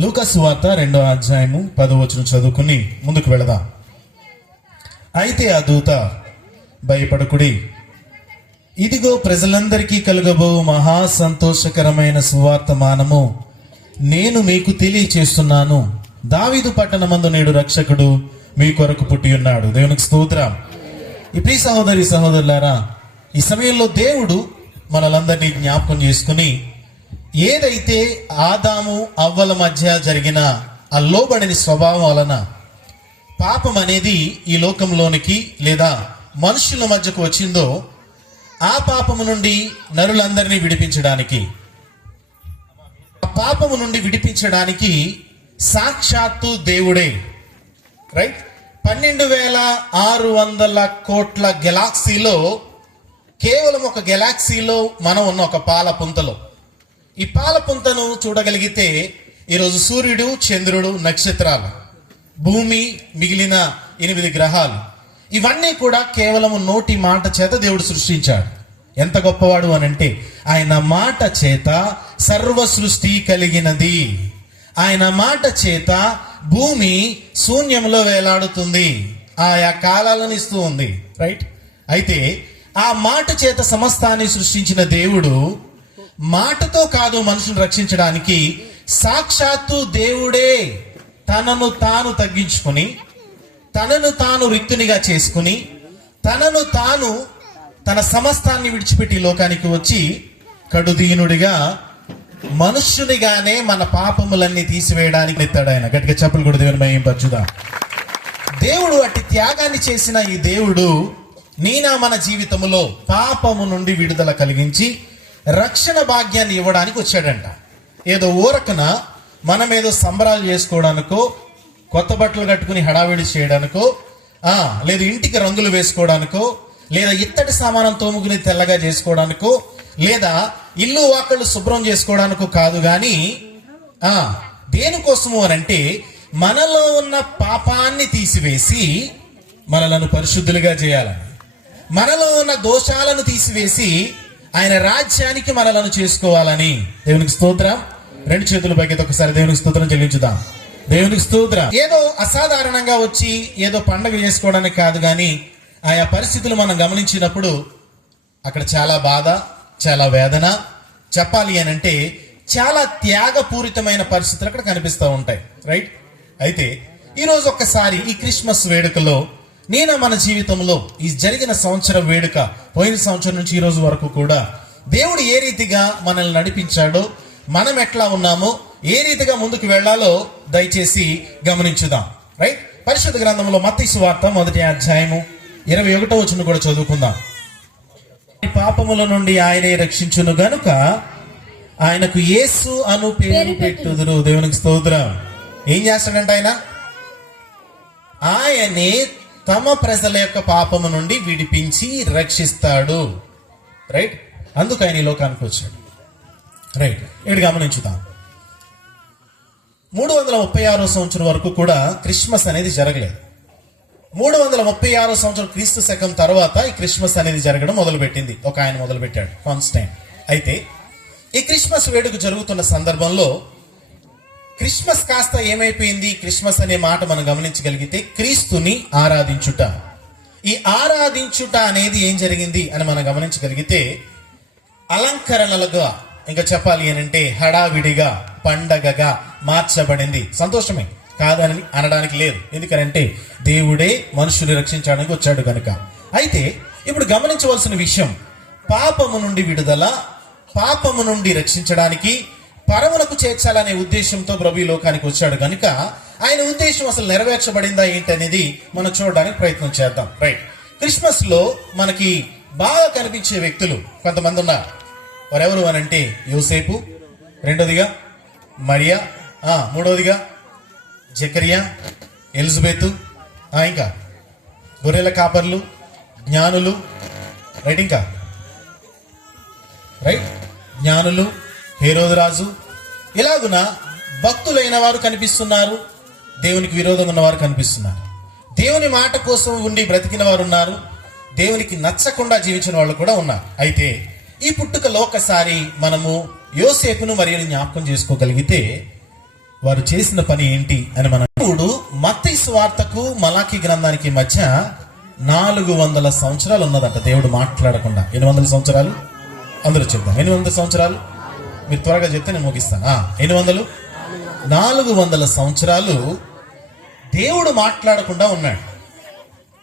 లూకస్ వార్త రెండో అధ్యాయము పదవచనం చదువుకుని ముందుకు వెళదాం. అయితే ఆ దూత భయపడకుడి ఇదిగో ప్రజలందరికీ కలుగబో మహా సంతోషకరమైన సువార్తమానము నేను మీకు తెలియచేస్తున్నాను దావీదు పట్టణమందు నేడు రక్షకుడు మీ కొరకు పుట్టి ఉన్నాడు. దేవునికి స్తోత్రం. ఈ ప్రియ సహోదరి సహోదరులారా ఈ సమయంలో దేవుడు మనలందరినీ జ్ఞాపకం చేసుకుని ఏదైతే ఆదాము అవ్వల మధ్య జరిగిన ఆ లోబడిని స్వభావం వలన పాపం అనేది ఈ లోకంలోనికి లేదా మనుషుల మధ్యకు వచ్చిందో ఆ పాపము నుండి నరులందరినీ విడిపించడానికి ఆ పాపము నుండి విడిపించడానికి సాక్షాత్తు దేవుడే. రైట్ పన్నెండు వేల ఆరు వందల కోట్ల గెలాక్సీలో కేవలం ఒక గెలాక్సీలో మనం ఉన్న ఒక పాల పుంతలో. ఈ పాలపుంతను చూడగలిగితే ఈరోజు సూర్యుడు చంద్రుడు నక్షత్రాలు భూమి మిగిలిన ఎనిమిది గ్రహాలు. ఇవన్నీ కూడా కేవలం నోటి మాట చేత దేవుడు సృష్టించాడు. ఎంత గొప్పవాడు అని అంటే ఆయన మాట చేత సర్వ సృష్టి కలిగినది. ఆయన మాట చేత భూమి శూన్యంలో వేలాడుతుంది. ఆయా కాలాలను ఇస్తూ ఉంది. రైట్ అయితే ఆ మాట చేత సమస్తాన్ని సృష్టించిన దేవుడు మాటతో కాదు మనుషుని రక్షించడానికి సాక్షాత్తు దేవుడే తనను తాను తగ్గించుకొని తనను తాను రిక్తునిగా చేసుకుని తనను తాను తన సమస్తాన్ని విడిచిపెట్టి లోకానికి వచ్చి కడుదీనుడిగా మనుష్యునిగానే మన పాపములన్నీ తీసివేయడానికి ఎత్తాడు ఆయన. గట్టిగా చెప్పులు కూడా దేవుని మేము పరచుదా? దేవుడు అట్టి త్యాగాన్ని చేసిన ఈ దేవుడు నీనా మన జీవితములో పాపము నుండి విడుదల కలిగించి రక్షణ భాగ్యాన్ని ఇవ్వడానికి వచ్చాడంట. ఏదో ఊరకన మనం ఏదో సంబరాలు చేసుకోవడానికో కొత్త బట్టలు కట్టుకుని హడావిడి చేయడానికో లేదా లేదు ఇంటికి రంగులు వేసుకోవడానికో లేదా ఇత్తడి సామానం తోముకుని తెల్లగా చేసుకోవడానికో లేదా ఇల్లు వాకళ్ళు శుభ్రం చేసుకోవడానికో కాదు కానీ దేనికోసము అని అంటే మనలో ఉన్న పాపాన్ని తీసివేసి మనలను పరిశుద్ధులుగా చేయాలని. మనలో ఉన్న దోషాలను తీసివేసి ఆయన రాజ్యానికి మనలను చేసుకోవాలని. దేవునికి స్తోత్రం. రెండు చేతుల పైకి ఒకసారి దేవునికి స్తోత్రం చెల్లించుదాం. దేవునికి స్తోత్రం. ఏదో అసాధారణంగా వచ్చి ఏదో పండగ చేసుకోవడానికి కాదు కానీ ఆయా పరిస్థితులు మనం గమనించినప్పుడు అక్కడ చాలా బాధ చాలా వేదన. చెప్పాలి అని అంటే చాలా త్యాగపూరితమైన పరిస్థితులు అక్కడ కనిపిస్తూ ఉంటాయి. రైట్? అయితే ఈరోజు ఒక్కసారి ఈ క్రిస్మస్ వేడుకలో నేను మన జీవితంలో ఈ జరిగిన సంవత్సరం వేడుక పోయిన సంవత్సరం నుంచి ఈ రోజు వరకు కూడా దేవుడు ఏ రీతిగా మనల్ని నడిపించాడో మనం ఎట్లా ఉన్నామో ఏ రీతిగా ముందుకు వెళ్ళాలో దయచేసి గమనించుదాం. రైట్ పరిశుద్ధ గ్రంథంలో మత్తయి వార్త మొదటి అధ్యాయము ఇరవై ఒకటో వచ్చిన కూడా చదువుకుందాం. పాపముల నుండి ఆయనే రక్షించును గనుక ఆయనకు యేసు అను పేరు పెట్టుదురు. దేవునికి స్తోత్రం. ఏం చేస్తాడంట ఆయన? ఆయనే తమ ప్రజల యొక్క పాపము నుండి విడిపించి రక్షిస్తాడు. రైట్ అందుకు ఆయన ఈ లోకానికి వచ్చాడు. రైట్ ఇటు గమనించుదాం. మూడు వందల ముప్పై ఆరో సంవత్సరం వరకు కూడా క్రిస్మస్ అనేది జరగలేదు. మూడు వందల ముప్పై ఆరో సంవత్సరం క్రీస్తు శకం తర్వాత ఈ క్రిస్మస్ అనేది జరగడం మొదలుపెట్టింది. ఒక ఆయన మొదలుపెట్టాడు. కాన్స్టైన్ అయితే ఈ క్రిస్మస్ వేడుక జరుగుతున్న సందర్భంలో క్రిస్మస్ కాస్త ఏమైపోయింది? క్రిస్మస్ అనే మాట మనం గమనించగలిగితే క్రీస్తుని ఆరాధించుట. ఈ ఆరాధించుట అనేది ఏం జరిగింది అని మనం గమనించగలిగితే అలంకరణలుగా ఇంకా చెప్పాలి అని అంటే హడావిడిగా పండగగా మార్చబడింది. సంతోషమే. కాదని అనడానికి లేదు. ఎందుకంటే దేవుడే మనుషుని రక్షించడానికి వచ్చాడు కనుక అయితే ఇప్పుడు గమనించవలసిన విషయం పాపము నుండి విడుదల పాపము నుండి రక్షించడానికి పరములకు చేర్చాలనే ఉద్దేశంతో ప్రభు లోకానికి వచ్చాడు కనుక ఆయన ఉద్దేశం అసలు నెరవేర్చబడిందా ఏంటనేది మనం చూడడానికి ప్రయత్నం చేద్దాం. రైట్. క్రిస్మస్లో మనకి బాగా కనిపించే వ్యక్తులు కొంతమంది ఉన్నారు. వారెవరు అని అంటే యోసేపు రెండోదిగా మరియా మూడోదిగా జకరియా ఎలిజబెత్ ఆ, ఇంకా గొర్రెల కాపర్లు జ్ఞానులు రైట్ ఇంకా. రైట్. జ్ఞానులు హేరోదరాజు ఇలాగున భక్తులైన వారు కనిపిస్తున్నారు దేవునికి విరోధంగా ఉన్నవారు కనిపిస్తున్నారు. దేవుని మాట కోసం ఉండి బ్రతికిన వారు ఉన్నారు దేవునికి నచ్చకుండా జీవించిన వాళ్ళు కూడా ఉన్నారు. అయితే ఈ పుట్టుకలో ఒకసారి మనము యోసేపును మరియు జ్ఞాపకం చేసుకోగలిగితే వారు చేసిన పని ఏంటి అని మనం ఇప్పుడు మత్తయి స్వార్థకు మలాఖీ గ్రంథానికి మధ్య నాలుగు వందల సంవత్సరాలు ఉన్నదంట దేవుడు మాట్లాడకుండా. ఎన్ని వందల సంవత్సరాలు? అందరూ చెప్దాం. ఎన్ని వందల సంవత్సరాలు? మీరు త్వరగా చెప్తే నేను ముగిస్తాను. ఎన్ని వందలు? నాలుగు వందల సంవత్సరాలు దేవుడు మాట్లాడకుండా ఉన్నాడు.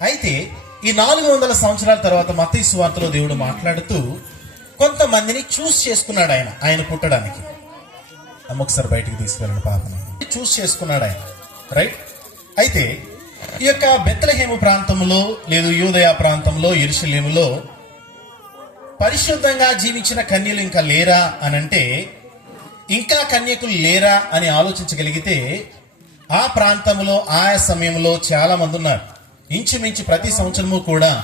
అయితే ఈ నాలుగు వందల సంవత్సరాల తర్వాత మత్తయి సువార్తలో దేవుడు మాట్లాడుతూ కొంతమందిని చూస్ చేసుకున్నాడు ఆయన ఆయన పుట్టడానికి. అమ్మ ఒకసారి బయటికి తీసుకెళ్ళండి పాపని. చూస్ చేసుకున్నాడు ఆయన రైట్ అయితే ఈ యొక్క బెత్తలహేము ప్రాంతంలో లేదు యూదయ ప్రాంతంలో ఇరుషలేములో పరిశుద్ధంగా జీవించిన కన్యలు ఇంకా లేరా అని అంటే ఇంకా కన్యకులు లేరా అని ఆలోచించగలిగితే ఆ ప్రాంతంలో ఆయా సమయంలో చాలా మంది ఉన్నారు. ఇంచుమించు ప్రతి సంవత్సరము కూడా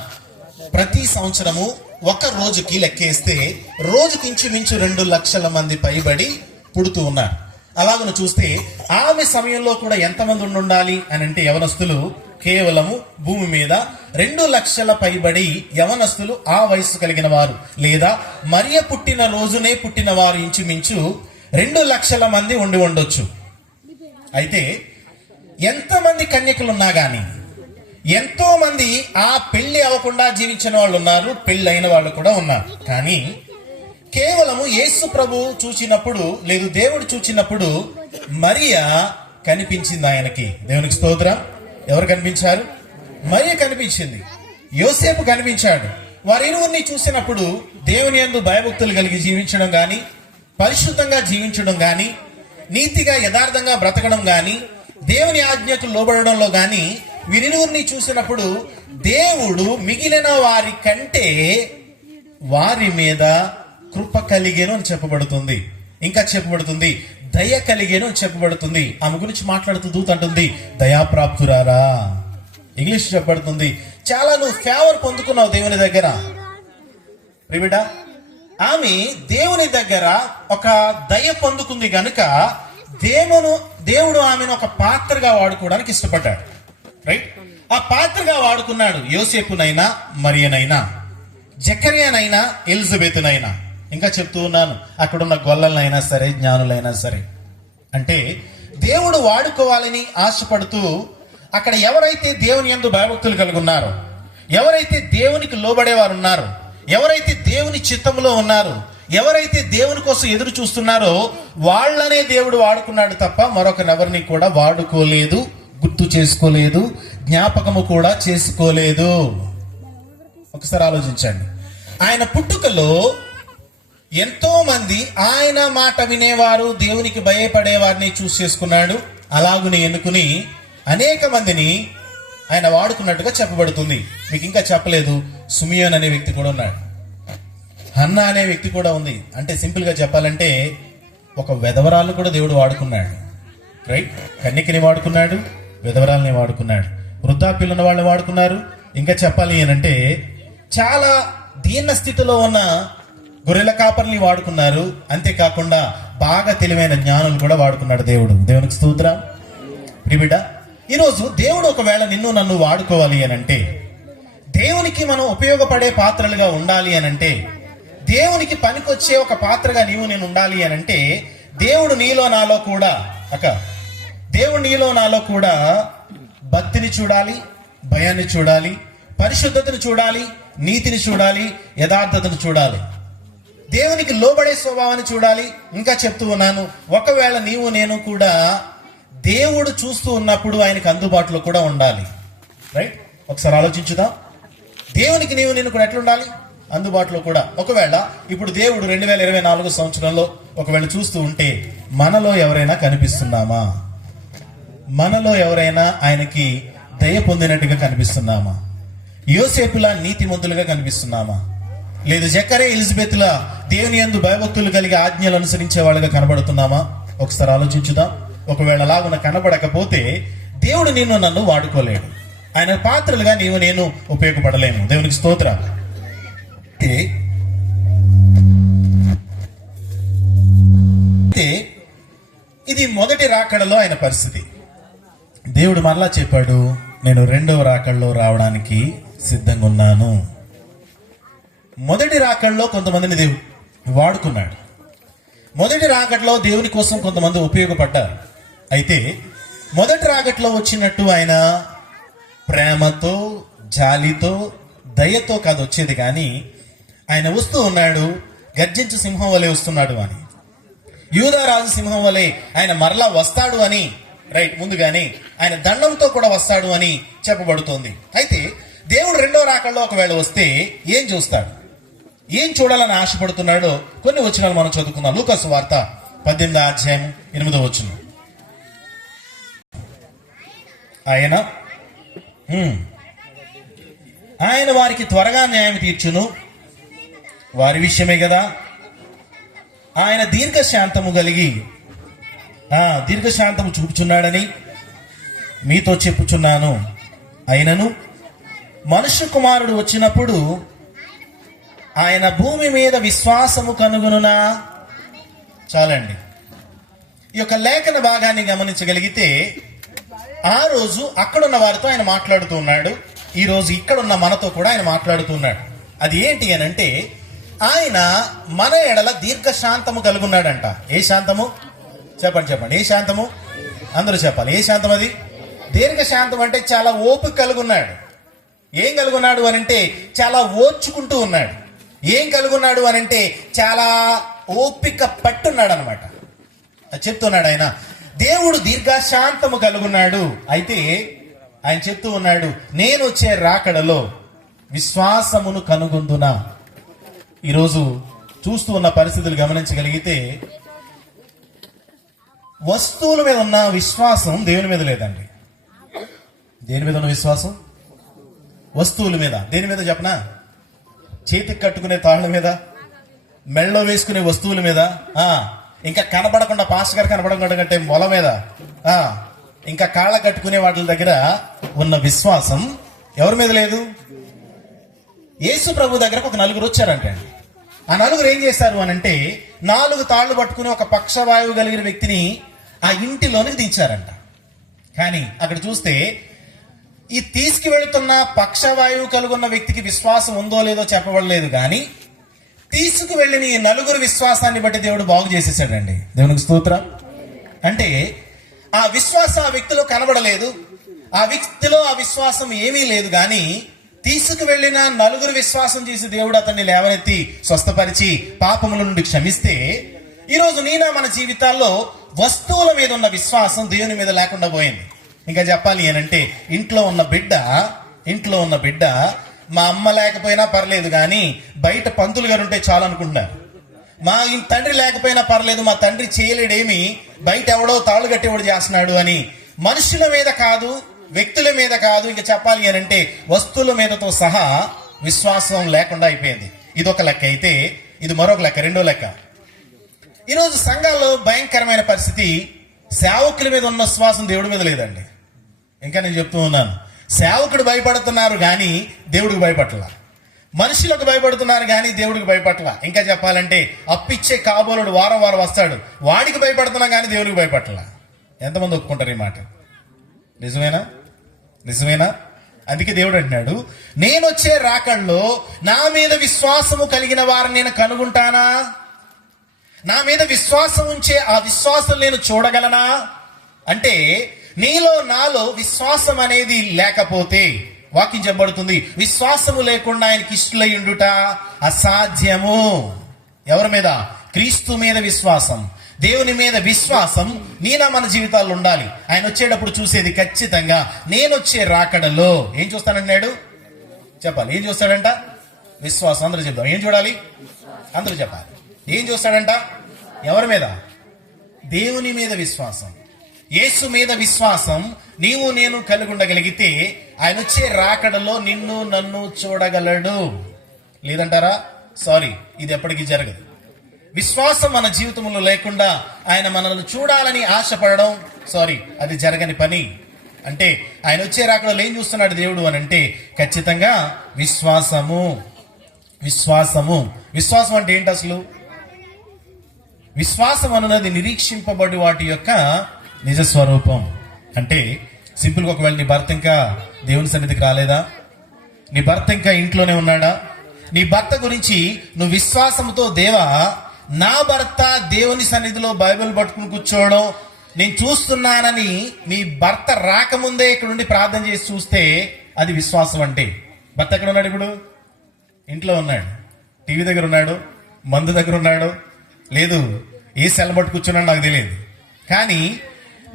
ప్రతి సంవత్సరము ఒక రోజుకి లెక్కేస్తే రోజుకి ఇంచుమించు రెండు లక్షల మంది పైబడి పుడుతూ ఉన్నారు. అలాగను చూస్తే ఆమె సమయంలో కూడా ఎంతమంది ఉండి ఉండాలి అని అంటే యవనస్తులు కేవలము భూమి మీద రెండు లక్షల పైబడి యవనస్తులు ఆ వయస్సు కలిగిన వారు లేదా మరియ పుట్టిన రోజునే పుట్టిన వారు ఇంచుమించు రెండు లక్షల మంది ఉండి ఉండొచ్చు. అయితే ఎంతమంది కన్యకులు ఉన్నా కానీ ఎంతో మంది ఆ పెళ్ళి అవ్వకుండా జీవించిన వాళ్ళు ఉన్నారు పెళ్ళి అయిన వాళ్ళు కూడా ఉన్నారు. కానీ కేవలము యేసు ప్రభు చూచినప్పుడు లేదు దేవుడు చూచినప్పుడు మరియా కనిపించింది ఆయనకి. దేవునికి స్తోత్రం. ఎవరు కనిపించారు? మరియ కనిపించింది. యోసేపు కనిపించాడు. వారిరువురిని చూసినప్పుడు దేవుని యందు భయభక్తులు కలిగి జీవించడం కానీ పరిశుద్ధంగా జీవించడం కానీ నీతిగా యథార్థంగా బ్రతకడం కానీ దేవుని ఆజ్ఞకు లోబడడంలో కానీ వీరిరువురిని చూసినప్పుడు దేవుడు మిగిలిన వారి కంటే వారి మీద కృప కలిగేను అని చెప్పబడుతుంది. ఇంకా చెప్పబడుతుంది దయ కలిగేను చెప్పబడుతుంది. ఆమె గురించి మాట్లాడుతూ దూత అంటుంది దయాప్రాప్తురారా ఇంగ్లీష్ చెప్పబడుతుంది చాలా నువ్వు ఫేవర్ పొందుకున్నావు దేవుని దగ్గర. ప్రిమిడ ఆమె దేవుని దగ్గర ఒక దయ పొందుకుంది గనుక దేవును దేవుడు ఆమెను ఒక పాత్రగా వాడుకోవడానికి ఇష్టపడ్డాడు. రైట్? ఆ పాత్రగా వాడుకున్నాడు యోసేపునైనా మరియనైనా జకర్యానైనా ఎలిజబెత్నైనా. ఇంకా చెప్తూ ఉన్నాను అక్కడున్న గొల్లలైనా సరే జ్ఞానులైనా సరే. అంటే దేవుడు వాడుకోవాలని ఆశపడుతూ అక్కడ ఎవరైతే దేవుని యందు భయభక్తులు కలిగి ఉన్నారో ఎవరైతే దేవునికి లోబడేవారు ఉన్నారో ఎవరైతే దేవుని చిత్తంలో ఉన్నారు ఎవరైతే దేవుని కోసం ఎదురు చూస్తున్నారో వాళ్ళనే దేవుడు వాడుకున్నాడు తప్ప మరొకరెవరిని కూడా వాడుకోలేదు గుర్తు చేసుకోలేదు జ్ఞాపకము కూడా చేసుకోలేదు. ఒకసారి ఆలోచించండి. ఆయన పుట్టుకలో ఎంతో మంది ఆయన మాట వినేవారు దేవునికి భయపడే వారిని చూస్ చేసుకున్నాడు. అలాగుని ఎన్నుకుని అనేక మందిని ఆయన వాడుకున్నట్టుగా చెప్పబడుతుంది. మీకు ఇంకా చెప్పలేదు. సుమియోన్ అనే వ్యక్తి కూడా ఉన్నాడు. హన్న అనే వ్యక్తి కూడా ఉంది. అంటే సింపుల్గా చెప్పాలంటే ఒక వెధవరాలు కూడా దేవుడు వాడుకున్నాడు. రైట్? కన్యకని వాడుకున్నాడు విధవరాలని వాడుకున్నాడు. వృద్ధాప్యులు ఉన్న వాళ్ళని వాడుకున్నారు. ఇంకా చెప్పాలి అంటే చాలా దీన స్థితిలో ఉన్న గొర్రెల కాపర్ని వాడుకున్నారు. అంతేకాకుండా బాగా తెలివైన జ్ఞానం కూడా వాడుకున్నాడు దేవుడు. దేవునికి స్తోత్ర. ప్రిబిడ ఈరోజు దేవుడు ఒకవేళ నిన్ను నన్ను వాడుకోవాలి అని అంటే దేవునికి మనం ఉపయోగపడే పాత్రలుగా ఉండాలి అని అంటే దేవునికి పనికొచ్చే ఒక పాత్రగా నీవు నేను ఉండాలి అని అంటే దేవుడు నీలో నాలో కూడా అక్క దేవుడు నీలో నాలో కూడా భక్తిని చూడాలి భయాన్ని చూడాలి పరిశుద్ధతను చూడాలి నీతిని చూడాలి యథార్థతను చూడాలి. దేవునికి లోబడే స్వభావాన్ని చూడాలి. ఇంకా చెప్తూ ఉన్నాను ఒకవేళ నీవు నేను కూడా దేవుడు చూస్తూ ఉన్నప్పుడు ఆయనకు అందుబాటులో కూడా ఉండాలి. రైట్ ఒకసారి ఆలోచించుదాం. దేవునికి నీవు నేను కూడా ఎట్లుండాలి? అందుబాటులో కూడా. ఒకవేళ ఇప్పుడు దేవుడు రెండు వేల ఇరవై నాలుగు సంవత్సరంలో ఒకవేళ చూస్తూ ఉంటే మనలో ఎవరైనా కనిపిస్తున్నామా? మనలో ఎవరైనా ఆయనకి దయ పొందినట్టుగా కనిపిస్తున్నామా? యోసేపులా నీతిమంతులుగా కనిపిస్తున్నామా? లేదు జకరే ఎలిజబెత్లా దేవుని యందు భయభక్తులు కలిగి ఆజ్ఞలు అనుసరించే వాళ్ళగా కనబడుతున్నామా? ఒకసారి ఆలోచించుదాం. ఒకవేళ అలాగున కనబడకపోతే దేవుడు నిన్ను నన్ను వాడుకోలేడు. ఆయన పాత్రలుగా నీవు నేను ఉపయోగపడలేము. దేవునికి స్తోత్ర ఇది మొదటి రాకడలో ఆయన పరిస్థితి. దేవుడు మరలా చెప్పాడు నేను రెండవ రాకడలో రావడానికి సిద్ధంగా ఉన్నాను మొదటి రాకడలో కొంతమందిని దేవుడు వాడుకున్నాడు. మొదటి రాకట్లో దేవుని కోసం కొంతమంది ఉపయోగపడ్డారు. అయితే మొదటి రాకట్లో వచ్చినట్టు ఆయన ప్రేమతో జాలితో దయతో కాదు వచ్చేది కానీ ఆయన వస్తూ ఉన్నాడు గర్జించు సింహం వలె వస్తున్నాడు అని. యూదారాజు సింహం వలె ఆయన మరలా వస్తాడు అని రైట్ ముందుగానే ఆయన దండంతో కూడా వస్తాడు అని చెప్పబడుతోంది. అయితే దేవుడు రెండో రాకల్లో ఒకవేళ వస్తే ఏం చూస్తాడు? ఏం చూడాలని ఆశపడుతున్నాడో కొన్ని వచనాలు మనం చదువుకుందాం. లూకస్ వార్త పద్దెనిమిది అధ్యాయం ఎనిమిదో వచనం. ఆయన ఆయన వారికి త్వరగా న్యాయం తీర్చును. వారి విషయమే కదా. ఆయన దీర్ఘశాంతము కలిగి ఆ దీర్ఘశాంతము చూపుచున్నాడని మీతో చెప్పుచున్నాను. అయినను మనుష్య కుమారుడు వచ్చినప్పుడు ఆయన భూమి మీద విశ్వాసము కనుగొనునా? చాలండి. ఈ యొక్క లేఖన భాగాన్ని గమనించగలిగితే ఆ రోజు అక్కడున్న వారితో ఆయన మాట్లాడుతూ ఉన్నాడు. ఈ రోజు ఇక్కడున్న మనతో కూడా ఆయన మాట్లాడుతున్నాడు అది ఏంటి అని అంటే ఆయన మన ఎడల దీర్ఘ శాంతము కలుగున్నాడంట. ఏ శాంతము? చెప్పండి చెప్పండి. ఏ శాంతము? అందరూ చెప్పాలి. ఏ శాంతం అది? దీర్ఘ శాంతం అంటే చాలా ఓపిక కలుగున్నాడు. ఏం కలుగున్నాడు అని అంటే చాలా ఓర్చుకుంటూ ఉన్నాడు. ఏం కలుగున్నాడు అని అంటే చాలా ఓపిక పట్టున్నాడు అనమాట చెప్తున్నాడు ఆయన. దేవుడు దీర్ఘశాంతము కలుగున్నాడు. అయితే ఆయన చెప్తూ ఉన్నాడు నేను వచ్చే రాకడలో విశ్వాసమును కనుగొందునా? ఈరోజు చూస్తూ ఉన్న పరిస్థితులు గమనించగలిగితే వస్తువుల మీద ఉన్న విశ్వాసం దేవుని మీద లేదండి. దేని మీద ఉన్న విశ్వాసం? వస్తువుల మీద. దేని మీద చెప్పనా? చేతికి కట్టుకునే తాళ్ళ మీద మెళ్ళలో వేసుకునే వస్తువుల మీద ఇంకా కనబడకుండా పాస్టర్ గారు కనపడకుండా కంటే మొల మీద ఇంకా కాళ్ళ కట్టుకునే వాటి దగ్గర ఉన్న విశ్వాసం ఎవరి మీద లేదు? యేసు ప్రభు దగ్గరకు ఒక నలుగురు వచ్చారంటే. ఆ నలుగురు ఏం చేశారు అని అంటే నాలుగు తాళ్ళు పట్టుకుని ఒక పక్షవాయువు కలిగిన వ్యక్తిని ఆ ఇంటిలోనికి దించారంట. కానీ అక్కడ చూస్తే ఈ తీసుకువెళుతున్న పక్షవాయువు కలుగున్న వ్యక్తికి విశ్వాసం ఉందో లేదో చెప్పబడలేదు కానీ తీసుకువెళ్ళిన ఈ నలుగురు విశ్వాసాన్ని బట్టి దేవుడు బాగు చేసేసాడండి. దేవునికి స్తోత్రం. అంటే ఆ విశ్వాసం ఆ వ్యక్తిలో కనబడలేదు. ఆ వ్యక్తిలో ఆ విశ్వాసం ఏమీ లేదు కానీ తీసుకువెళ్ళిన నలుగురు విశ్వాసం చేసి దేవుడు అతన్ని లేవనెత్తి స్వస్థపరిచి పాపముల నుండి క్షమిస్తే ఈరోజు నీనా మన జీవితాల్లో వస్తువుల మీద ఉన్న విశ్వాసం దేవుని మీద లేకుండా పోయింది. ఇంకా చెప్పాలి ఏనంటే ఇంట్లో ఉన్న బిడ్డ ఇంట్లో ఉన్న బిడ్డ మా అమ్మ లేకపోయినా పర్లేదు కానీ బయట పంతులు గారు ఉంటే చాలు అనుకుంటున్నారు. మా తండ్రి లేకపోయినా పర్లేదు మా తండ్రి చేయలేడేమి బయట ఎవడో తాళ్ళు కట్టేవాడు చేస్తున్నాడు అని మనుషుల మీద కాదు వ్యక్తుల మీద కాదు ఇంకా చెప్పాలి అని అంటే వస్తువుల మీదతో సహా విశ్వాసం లేకుండా అయిపోయింది. ఇది ఒక లెక్క అయితే ఇది మరొక లెక్క రెండో లెక్క. ఈరోజు సంఘాల్లో భయంకరమైన పరిస్థితి సేవకుల మీద ఉన్న విశ్వాసం దేవుడి మీద లేదండి. ఇంకా నేను చెప్తూ ఉన్నాను. సేవకుడు భయపడుతున్నారు కానీ దేవుడికి భయపడలా మనుషులకు భయపడుతున్నారు కానీ దేవుడికి భయపడలా ఇంకా చెప్పాలంటే అప్పిచ్చే కాబోలుడు వారం వారం వస్తాడు. వాడికి భయపడుతున్నాం కానీ దేవుడికి భయపట్ల ఎంతమంది ఒప్పుకుంటారు ఈ మాట? నిజమేనా? నిజమేనా? అందుకే దేవుడు అంటున్నాడు నేను వచ్చే రాకల్లో నా మీద విశ్వాసము కలిగిన వారిని నేను కనుగొంటానా? నా మీద విశ్వాసం ఉంచే ఆ విశ్వాసం నేను చూడగలనా? అంటే నీలో నాలో విశ్వాసం అనేది లేకపోతే వాక్యం చెప్పబడుతుంది. విశ్వాసము లేకుండా ఆయనకి ఇష్టలై ఉండుట అసాధ్యము. ఎవరి మీద? క్రీస్తు మీద విశ్వాసం. దేవుని మీద విశ్వాసం నీనా మన జీవితాల్లో ఉండాలి. ఆయన వచ్చేటప్పుడు చూసేది ఖచ్చితంగా నేను వచ్చే రాకడలో. ఏం చూస్తానన్నాడు చెప్పాలి. ఏం చూస్తాడంట? విశ్వాసం. అందరూ చెప్తాం ఏం చూడాలి? అందరూ చెప్పాలి. ఏం చూస్తాడంట? ఎవరి మీద? దేవుని మీద విశ్వాసం. యేసు మీద విశ్వాసం నీవు నేను కలిగి ఉండగలిగితే ఆయన వచ్చే రాకడలో నిన్ను నన్ను చూడగలడు. లేదంటారా? సారీ ఇది ఎప్పటికీ జరగదు. విశ్వాసం మన జీవితంలో లేకుండా ఆయన మనల్ని చూడాలని ఆశపడడం సారీ అది జరగని పని. అంటే ఆయన వచ్చే రాకడలో ఏం చూస్తున్నాడు దేవుడు అని అంటే ఖచ్చితంగా విశ్వాసము. విశ్వాసము. విశ్వాసం అంటే ఏంటి అసలు? విశ్వాసం అన్నది నిరీక్షింపబడి వాటి యొక్క నిజ స్వరూపం అంటే సింపుల్గా ఒకవేళ నీ భర్త ఇంకా దేవుని సన్నిధికి రాలేదా? నీ భర్త ఇంకా ఇంట్లోనే ఉన్నాడా? నీ భర్త గురించి నువ్వు విశ్వాసంతో దేవా నా భర్త దేవుని సన్నిధిలో బైబిల్ పట్టుకుని కూర్చోవడం నేను చూస్తున్నానని మీ భర్త రాకముందే ఇక్కడ నుండి ప్రార్థన చేసి చూస్తే అది విశ్వాసం అంటే. భర్త ఎక్కడ ఉన్నాడు ఇప్పుడు? ఇంట్లో ఉన్నాడు. టీవీ దగ్గర ఉన్నాడు. మందు దగ్గర ఉన్నాడు. లేదు ఏ సెల్ పట్టు కూర్చున్నాడు నాకు తెలియదు. కానీ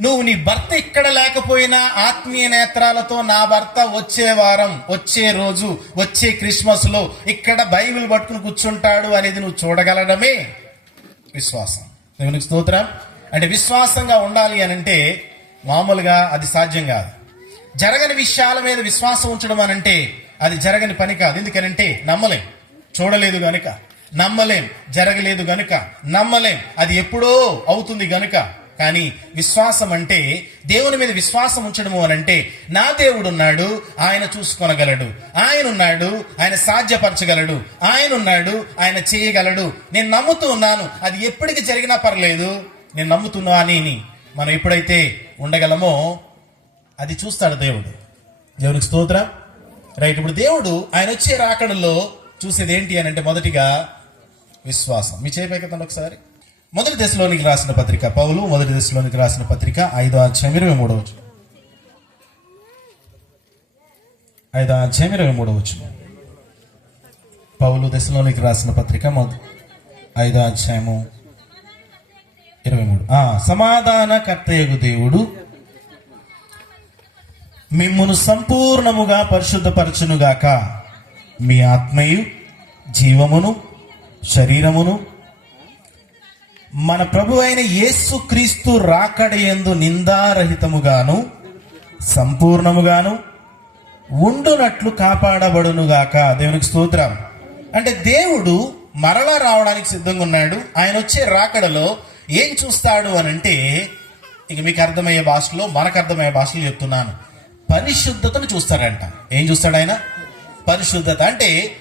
నువ్వు నీ భర్త ఇక్కడ లేకపోయినా ఆత్మీయ నేత్రాలతో నా భర్త వచ్చే వారం వచ్చే రోజు వచ్చే క్రిస్మస్లో ఇక్కడ బైబిల్ పట్టుకుని కూర్చుంటాడు అనేది నువ్వు చూడగలడమే? విశ్వాసం. దేవునికి స్తోత్రం. అంటే విశ్వాసంగా ఉండాలి అని అంటే మామూలుగా అది సాధ్యం కాదు. జరగని విషయాల మీద విశ్వాసం ఉంచడం అని అంటే అది జరగని పని కాదు. ఎందుకనంటే నమ్మలేం. చూడలేదు గనుక. నమ్మలేం. జరగలేదు గనుక. నమ్మలేం. అది ఎప్పుడో అవుతుంది గనుక. కానీ విశ్వాసం అంటే దేవుని మీద విశ్వాసం ఉంచడము అని అంటే నా దేవుడు ఉన్నాడు ఆయన చూసుకొనగలడు. ఆయన ఉన్నాడు ఆయన సాధ్యపరచగలడు. ఆయన ఉన్నాడు ఆయన చేయగలడు. నేను నమ్ముతూ ఉన్నాను. అది ఎప్పటికి జరిగినా పర్లేదు. నేను నమ్ముతున్నా అని మనం ఎప్పుడైతే ఉండగలమో అది చూస్తాడు దేవుడు. దేవునికి స్తోత్ర. రైట్ ఇప్పుడు దేవుడు ఆయన వచ్చే రాకడల్లో చూసేది ఏంటి అని అంటే మొదటిగా విశ్వాసం. మీ చేపైకెత్తండి ఒకసారి. మొదటి దశలోనికి రాసిన పత్రిక పౌలు మొదటి దశలోనికి రాసిన పత్రిక ఐదో అధ్యాయం ఇరవై మూడవ వచనం. ఐదో అధ్యాయం ఇరవై మూడవ వచ్చిన పౌలు దశలోనికి రాసిన పత్రిక మొద ఐదో అధ్యాయము ఇరవై మూడు. ఆ, సమాధాన కర్తయగు దేవుడు మిమ్మును సంపూర్ణముగా పరిశుద్ధపరచునుగాక. మీ ఆత్మయు జీవమును శరీరమును మన ప్రభు అయిన యేసు క్రీస్తు రాకడయందు నిందారహితముగాను సంపూర్ణముగాను ఉండునట్లు కాపాడబడునుగాక. దేవునికి స్తోత్రం. అంటే దేవుడు మరలా రావడానికి సిద్ధంగా ఉన్నాడు. ఆయన వచ్చే రాకడలో ఏం చూస్తాడు అని అంటే ఇక మీకు అర్థమయ్యే భాషలో మనకు అర్థమయ్యే భాషలో చెప్తున్నాను. పరిశుద్ధతను చూస్తాడంట. ఏం చూస్తాడు ఆయన? పరిశుద్ధత. అంటే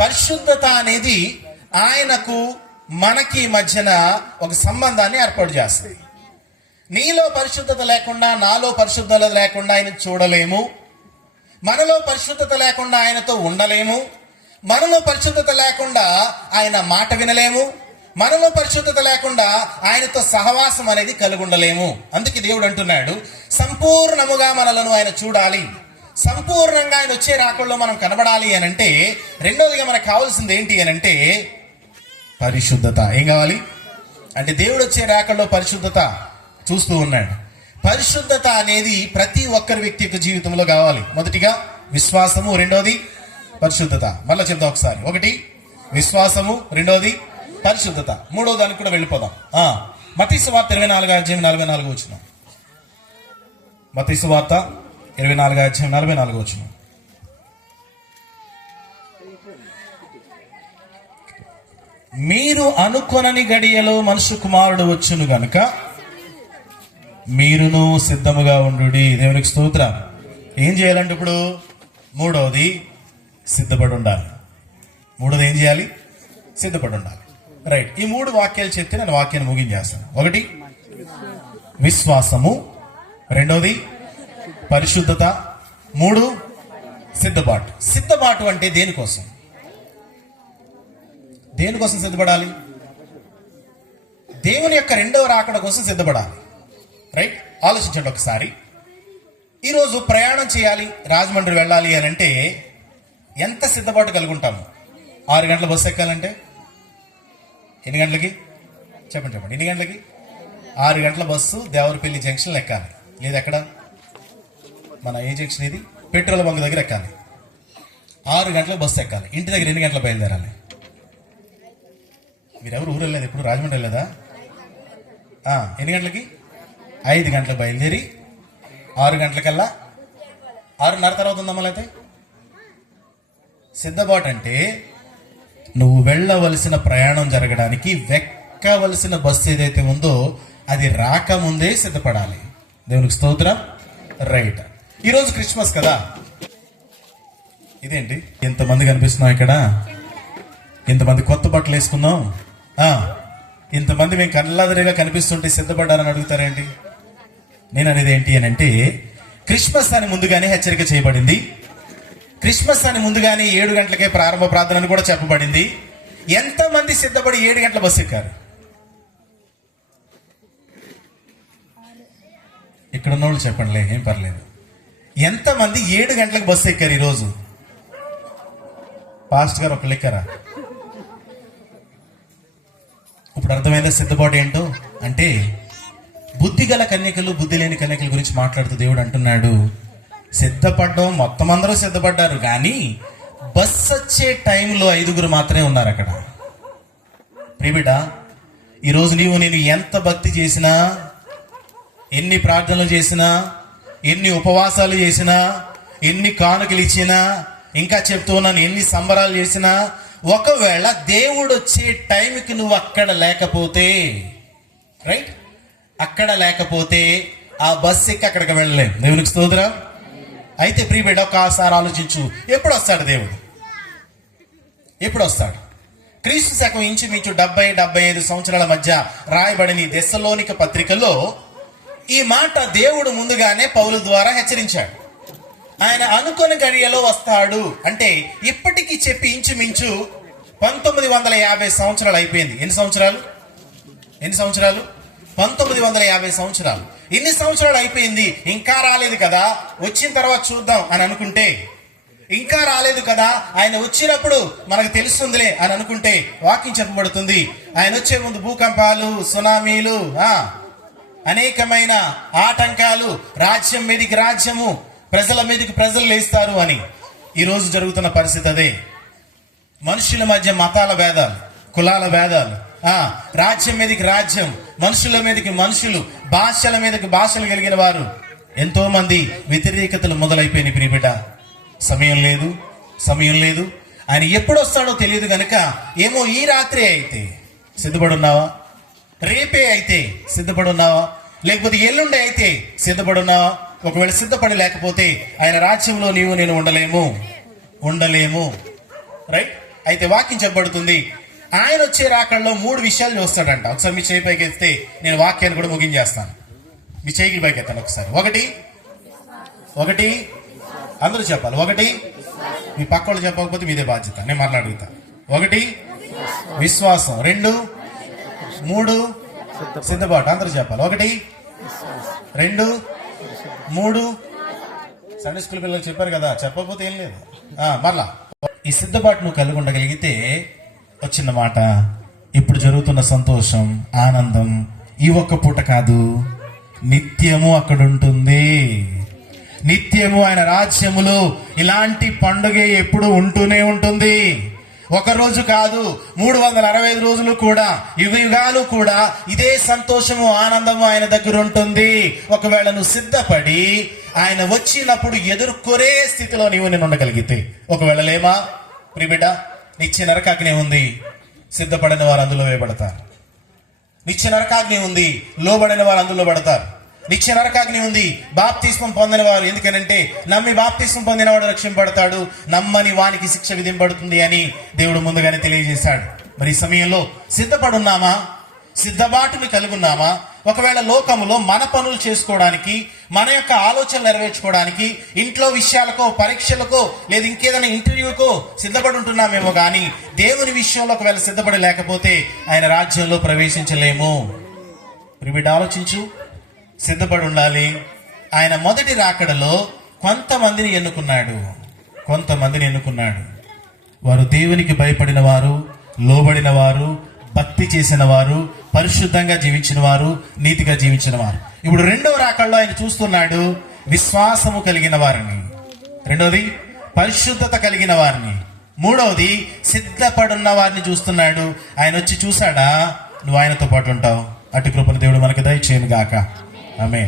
పరిశుద్ధత అనేది ఆయనకు మనకి మధ్యన ఒక సంబంధాన్ని ఏర్పాటు చేస్తుంది. నీలో పరిశుద్ధత లేకుండా నాలో పరిశుద్ధత లేకుండా ఆయన చూడలేము. మనలో పరిశుద్ధత లేకుండా ఆయనతో ఉండలేము. మనలో పరిశుద్ధత లేకుండా ఆయన మాట వినలేము. మనలో పరిశుద్ధత లేకుండా ఆయనతో సహవాసం అనేది కలిగి ఉండలేము అందుకే దేవుడు అంటున్నాడు సంపూర్ణముగా మనలను ఆయన చూడాలి. సంపూర్ణంగా ఆయన వచ్చే రాకల్లో మనం కనబడాలి అని అంటే రెండోదిగా మనకు కావాల్సింది ఏంటి అని అంటే పరిశుద్ధత. ఏం కావాలి? అంటే దేవుడు వచ్చే రాకల్లో పరిశుద్ధత చూస్తూ ఉన్నాడు. పరిశుద్ధత అనేది ప్రతి ఒక్కరి వ్యక్తి యొక్క జీవితంలో కావాలి. మొదటిగా విశ్వాసము రెండోది పరిశుద్ధత. మళ్ళీ చెప్దాం ఒకసారి. ఒకటి విశ్వాసము రెండోది పరిశుద్ధత. మూడో దానికి కూడా వెళ్ళిపోదాం. మతీసు వార్త ఇరవై నాలుగు అధ్యాయం నలభై నాలుగు వచ్చిన. మతీసు వార్త ఇరవై నాలుగు అధ్యాయం నలభై నాలుగు వచ్చిన. మీరు అనుకొనని గడియలో మనుషు కుమారుడు వచ్చును గనుక మీరును సిద్ధముగా ఉండు దేవునికి స్తోత్రం. ఏం చేయాలంటే ఇప్పుడు? మూడవది సిద్ధపడి ఉండాలి మూడోది ఏం చేయాలి? సిద్ధపడి ఉండాలి రైట్. ఈ మూడు వాక్యాలు చెప్తే నేను వాక్యాన్ని ముగించేస్తాను. ఒకటి విశ్వాసము. రెండవది పరిశుద్ధత. మూడు సిద్ధపాటు. సిద్ధపాటు అంటే దేనికోసం? దేనికోసం సిద్ధపడాలి? దేవుని యొక్క రెండవ రాకడ కోసం సిద్ధపడాలి. రైట్? ఆలోచించండి ఒకసారి. ఈరోజు ప్రయాణం చేయాలి రాజమండ్రి వెళ్ళాలి అని అంటే ఎంత సిద్ధపాటు కలిగి ఉంటాము ఆరు గంటల బస్సు ఎక్కాలంటే? ఎన్ని గంటలకి? చెప్పండి చెప్పండి. ఎన్ని గంటలకి? ఆరు గంటల బస్సు దేవరపల్లి జంక్షన్ ఎక్కాలి. లేదు ఎక్కడ? మన ఏ జంక్షన్ ఇది? పెట్రోల్ బంక్ దగ్గర ఎక్కాలి. ఆరు గంటల బస్సు ఎక్కాలి. ఇంటి దగ్గర ఎన్ని గంటల బయలుదేరాలి? మీరెవరు ఊరు వెళ్ళలేదు ఎప్పుడు? రాజమండ్రి వెళ్ళలేదా? ఎన్ని గంటలకి? ఐదు గంటలకు బయలుదేరి ఆరు గంటలకల్లా ఆరున్నర తర్వాత ఉందమ్మా అయితే? సిద్ధపాటు అంటే నువ్వు వెళ్ళవలసిన ప్రయాణం జరగడానికి వెక్కవలసిన బస్సు ఏదైతే ఉందో అది రాకముందే సిద్ధపడాలి. దేవునికి స్తోత్రం. రైట్. ఈరోజు క్రిస్మస్ కదా? ఇదేంటి? ఎంతమంది కనిపిస్తున్నాం ఇక్కడ? ఇంతమంది కొత్త బట్టలు వేసుకుందాం ఇంతమంది మేము కళ్ళాదరిగా కనిపిస్తుంటే సిద్ధపడ్డారని అడుగుతారేంటి? నేను అనేది ఏంటి అని అంటే క్రిస్మస్ అని ముందుగానే హెచ్చరిక చేయబడింది. క్రిస్మస్ అని ముందుగానే ఏడు గంటలకే ప్రారంభ ప్రార్థన అని కూడా చెప్పబడింది. ఎంతమంది సిద్ధపడి ఏడు గంటల బస్సు ఎక్కారు? ఇక్కడ ఉన్న వాళ్ళు చెప్పండిలే ఏం పర్లేదు. ఎంతమంది ఏడు గంటలకు బస్సు ఎక్కారు ఈరోజు? పాస్ట్ గారు ఒకళ్ళు ఎక్కారా? ఇప్పుడు అర్థమైందా సిద్ధపాటు ఏంటో? అంటే బుద్ధి గల కన్యకలు బుద్ధి లేని కన్యకల గురించి మాట్లాడుతూ దేవుడు అంటున్నాడు. సిద్ధపడడం మొత్తం అందరూ సిద్ధపడ్డారు కానీ బస్ వచ్చే టైంలో ఐదుగురు మాత్రమే ఉన్నారు అక్కడ. ప్రిబిడ ఈరోజు నీవు నేను ఎంత భక్తి చేసినా ఎన్ని ప్రార్థనలు చేసినా ఎన్ని ఉపవాసాలు చేసినా ఎన్ని కానుకలు ఇచ్చినా ఇంకా చెప్తూ ఉన్నాను ఎన్ని సంబరాలు చేసినా ఒకవేళ దేవుడు వచ్చే టైంకి నువ్వు అక్కడ లేకపోతే రైట్? అక్కడ లేకపోతే ఆ బస్ ఎక్కి అక్కడికి వెళ్ళలేము దేవునికి స్తోత్రం. అయితే ప్రియ ఒకసారి ఆలోచించు. ఎప్పుడు వస్తాడు దేవుడు? ఎప్పుడు వస్తాడు క్రీస్తు శకం ఇంచుమించు డెబ్బై డెబ్బై ఐదు సంవత్సరాల మధ్య రాయబడిన ఈ పత్రికలో ఈ మాట దేవుడు ముందుగానే పౌలు ద్వారా హెచ్చరించాడు. ఆయన అనుకుని గడియలో వస్తాడు. అంటే ఇప్పటికీ చెప్పి ఇంచుమించు పంతొమ్మిది వందల యాభై సంవత్సరాలు అయిపోయింది. ఎన్ని సంవత్సరాలు? ఎన్ని సంవత్సరాలు? పంతొమ్మిది వందల యాభై సంవత్సరాలు. ఎన్ని సంవత్సరాలు అయిపోయింది. ఇంకా రాలేదు కదా? వచ్చిన తర్వాత చూద్దాం అని అనుకుంటే. ఇంకా రాలేదు కదా? ఆయన వచ్చినప్పుడు మనకు తెలుస్తుందిలే అని అనుకుంటే వాకింగ్ చెప్పబడుతుంది. ఆయన వచ్చే ముందు భూకంపాలు సునామీలు అనేకమైన ఆటంకాలు రాజ్యం మీదికి రాజ్యము ప్రజల మీదకి ప్రజలు లేస్తారు అని ఈరోజు జరుగుతున్న పరిస్థితి అదే. మనుషుల మధ్య మతాల భేదాలు కులాల భేదాలు రాజ్యం మీదకి రాజ్యం మనుషుల మీదకి మనుషులు భాషల మీదకి భాషలు కలిగిన వారు ఎంతో మంది వ్యతిరేకతలు మొదలైపోయినాయి ప్రియబిడ్డ. సమయం లేదు సమయం లేదు. ఆయన ఎప్పుడు వస్తాడో తెలియదు గనుక ఏమో ఈ రాత్రే అయితే సిద్ధపడున్నావా? రేపే అయితే సిద్ధపడున్నావా? లేకపోతే ఎల్లుండే అయితే సిద్ధపడున్నావా? ఒకవేళ సిద్ధపడి లేకపోతే ఆయన రాజ్యంలో నీవు నేను ఉండలేము. ఉండలేము. రైట్ అయితే వాక్యం చెప్పబడుతుంది. ఆయన వచ్చే రాకల్లో మూడు విషయాలు చూస్తాడంట. ఒకసారి మీ చేయి పైకి ఎత్తితే నేను వాక్యాన్ని కూడా ముగించేస్తాను. మీ చేయికి పైకి ఎత్తాను ఒకసారి. ఒకటి ఒకటి అందరూ చెప్పాలి. ఒకటి మీ పక్క వాళ్ళు చెప్పకపోతే మీదే బాధ్యత. నేను మాట్లాడుగుతా ఒకటి విశ్వాసం. రెండు మూడు సిద్ధపాటు. అందరూ చెప్పాలి. ఒకటి రెండు మూడు. సండే స్కూల్ పిల్లలు చెప్పారు కదా చెప్పకపోతే ఏం లేదు. మరలా. ఈ సిద్ధపాటు నువ్వు కలిగి ఉండగలిగితే వచ్చిన మాట. ఇప్పుడు జరుగుతున్న సంతోషం ఆనందం ఈ ఒక్క పూట కాదు. నిత్యము అక్కడ ఉంటుంది నిత్యము ఆయన రాజ్యములో ఇలాంటి పండుగ ఎప్పుడు ఉంటూనే ఉంటుంది. ఒక రోజు కాదు మూడు వందల అరవై ఐదు రోజులు కూడా యుగ యుగాలు కూడా ఇదే సంతోషము ఆనందము ఆయన దగ్గర ఉంటుంది. ఒకవేళ నువ్వు సిద్ధపడి ఆయన వచ్చినప్పుడు ఎదుర్కొనే స్థితిలో నీవు నేను ఉండగలిగితే. ఒకవేళ లేమా? ప్రిబిడ్డ నిత్య నరకాగ్ని ఉంది. సిద్ధపడిన వారు అందులో వేయబడతారు. నిత్య నరకాగ్ని ఉంది. లోబడిన వారు అందులో పడతారు. నిత్య నరకాగ్ని ఉంది. బాప్తిస్మం పొందని వారు ఎందుకనంటే నమ్మి బాప్తిస్మం పొందినవాడు రక్షింపడతాడు నమ్మని వానికి శిక్ష విధింపడుతుంది అని దేవుడు ముందుగానే తెలియజేశాడు. మరి ఈ సమయంలో సిద్ధపడున్నామా? సిద్ధబాటుని కలిగి ఉన్నామా ఒకవేళ లోకములో మన పనులు చేసుకోవడానికి మన యొక్క ఆలోచనలు నెరవేర్చుకోవడానికి ఇంట్లో విషయాలకో పరీక్షలకో లేదా ఇంకేదైనా ఇంటర్వ్యూకో సిద్ధపడి ఉంటున్నామేమో కానీ దేవుని విషయంలో ఒకవేళ సిద్ధపడలేకపోతే ఆయన రాజ్యంలో ప్రవేశించలేము. ప్రిబిడ్డ ఆలోచించు. సిద్ధపడి ఉండాలి. ఆయన మొదటి రాకడలో కొంతమందిని ఎన్నుకున్నాడు. కొంతమందిని ఎన్నుకున్నాడు. వారు దేవునికి భయపడిన వారు లోబడిన వారు భక్తి చేసిన వారు పరిశుద్ధంగా జీవించిన వారు నీతిగా జీవించిన వారు. ఇప్పుడు రెండవ రాకడలో ఆయన చూస్తున్నాడు విశ్వాసము కలిగిన వారిని. రెండవది పరిశుద్ధత కలిగిన వారిని. మూడవది సిద్ధపడున్న వారిని చూస్తున్నాడు. ఆయన వచ్చి చూశాడా? నువ్వు ఆయనతో పాటు ఉంటావు. అటు కృపణ దేవుడు మనకు దయచేయను గాక. ఆమె